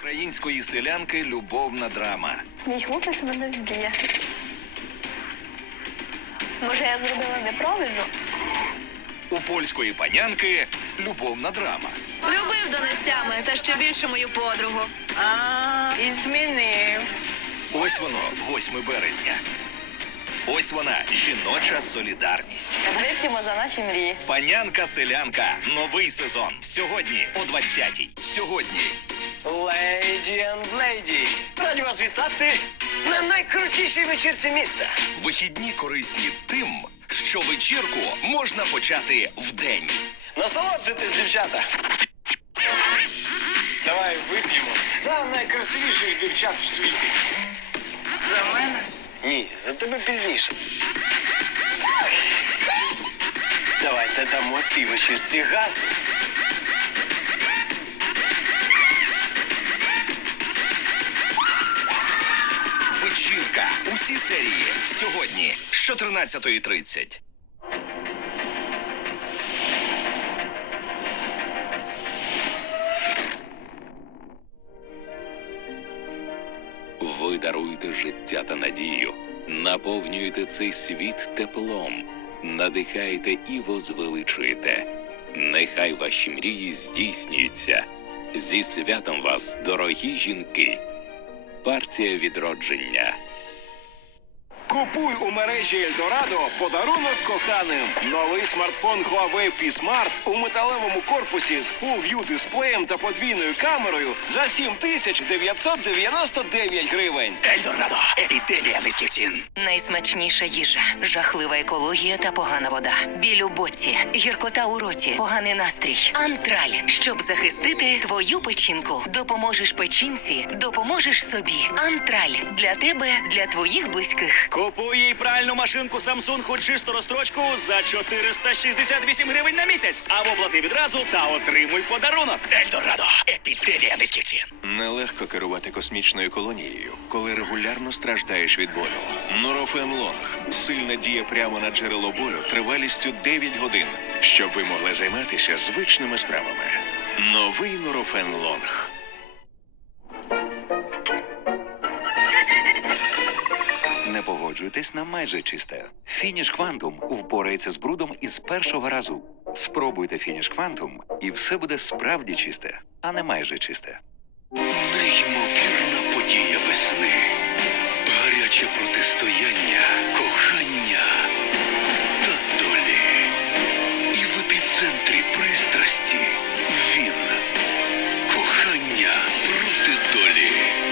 Української селянки любовна драма. Мій хлопець мене вб'є. Може, я зробила неправильно? У польської панянки любовна драма. Любив донестями та ще більше мою подругу. А, і змінив. Ось воно, 8 березня. Ось вона жіноча солідарність. Вип'ємо за наші мрії. Панянка селянка. Новий сезон. Сьогодні о 20-й. Сьогодні. Леді and леді. Раді вас вітати на найкрутішій вечірці міста. Вихідні корисні тим, що вечірку можна почати вдень. Насолоджуйтесь, дівчата. Давай вип'ємо за найкрасивіших дівчат в світі. За мене? Ні, за тебе пізніше. Давайте дамо цій вечірці газ. Усі серії. Сьогодні з 14.30. Ви даруєте життя та надію, наповнюєте цей світ теплом, надихаєте і возвеличуєте. Нехай ваші мрії здійснюються. Зі святом вас, дорогі жінки. Партія відродження. Купуй у мережі Ельдорадо подарунок коханим. Новий смартфон Huawei P Smart у металевому корпусі з Full View дисплеєм та подвійною камерою за 7999 гривень. Ельдорадо. Епідемія низьких цін. Найсмачніша їжа, жахлива екологія та погана вода. Біль у боці, гіркота у роті, поганий настрій. Антраль, щоб захистити твою печінку. Допоможеш печінці, допоможеш собі. Антраль для тебе, для твоїх близьких. Купуй їй пральну машинку Samsung чисту розстрочку за 468 гривень на місяць. Або плати відразу та отримуй подарунок. Ельдорадо. Епідемія низьких цін. Нелегко керувати космічною колонією, коли регулярно страждаєш від болю. Норофен Лонг сильна діє прямо на джерело болю тривалістю 9 годин, щоб ви могли займатися звичними справами. Новий Норофен Лонг. Не погоджуйтесь на майже чисте. Фініш Квантум впорається з брудом із першого разу. Спробуйте фініш Квантум, і все буде справді чисте, а не майже чисте. Неймовірна подія весни. Гаряче протистояння, кохання та долі. І в епіцентрі пристрасті він. Кохання проти долі.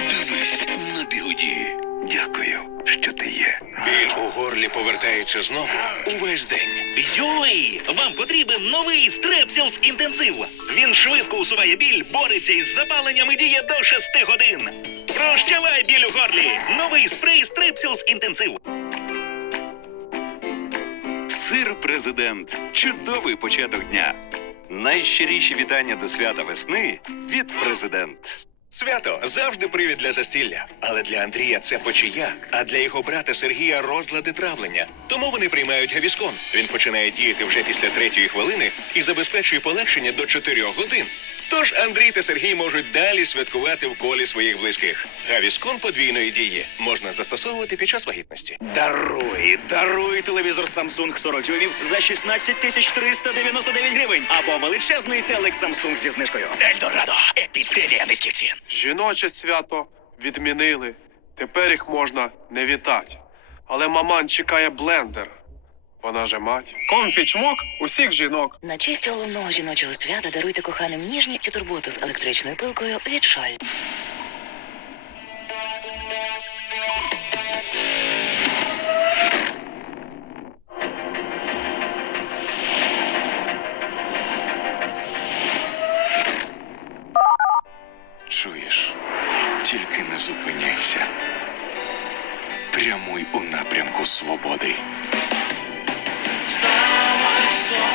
Дивись на бігоді. Дякую. Біль у горлі повертається знову увесь день. Йой! Вам потрібен новий Стрепсілс інтенсив. Він швидко усуває біль, бореться із запаленням і діє до 6 годин. Прощавай біль у горлі! Новий спрей Стрепсілс інтенсив. Сир президент. Чудовий початок дня. Найщиріші вітання до свята весни від президент. Свято завжди привід для застілля. Але для Андрія це почия, а для його брата Сергія розлади травлення. Тому вони приймають гавіскон. Він починає діяти вже після третьої хвилини і забезпечує полегшення до чотирьох годин. Тож Андрій та Сергій можуть далі святкувати в колі своїх близьких. Гавіскон подвійної дії можна застосовувати під час вагітності. Даруй, даруй телевізор Samsung 40 дюймів за 16 тисяч 399 гривень або величезний телек Samsung зі знижкою. Ельдорадо. Епідемія низьких цін. Жіноче свято відмінили. Тепер їх можна не вітати. Але маман чекає блендер. Вона же мать. Комфі-чмок усіх жінок. На честь головного жіночого свята даруйте коханим ніжність і турботу з електричною пилкою від шаль. Чуєш, тільки не зупиняйся. Прямуй у напрямку свободи.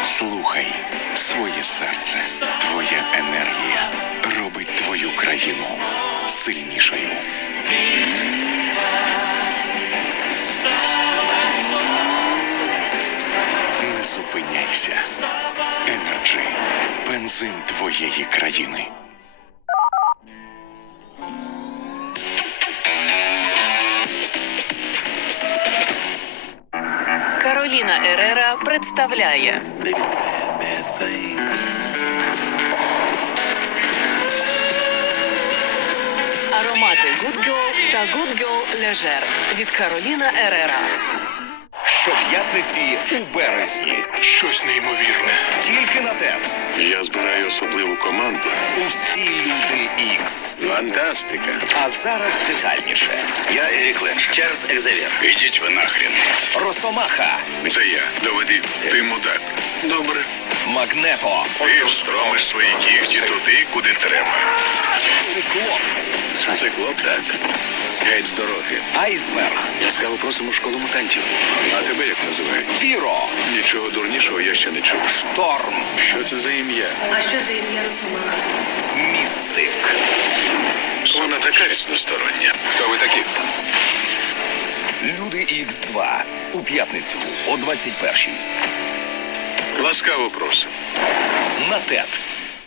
Слухай своє серце, твоя енергія робить твою країну сильнішою. Не зупиняйся. Енерджі бензин твоєї країни. Кароліна Ерера представляє аромати Good Girl та Good Girl Leger від Кароліна Ерера. Щоп'ятниці у березні. Щось неймовірне. Тільки на ТЕТ. Я збираю особливу команду. Усі люди Ікс. Фантастика. А зараз детальніше. Я Ерік Ленш. Чарльз Екзавєр. Ідіть ви нахрін. Росомаха, Це я. Доведи. Ти мудак. Добре. Магнето, Ти встромиш свої кігті туди, куди треба. Циклоп, Циклоп так. Геть з дороги. Айсберг, Ласкаво просимо в школу мутантів. А тебе як називають? Піро, Нічого дурнішого я ще не чув. Шторм, Що це за ім'я? А що за ім'я Росомаха? Містик. Вона така різностороння. Хто ви такі? Люди Ікс 2 у п'ятницю о 21-й. Ласкаво просимо. На ТЕТ.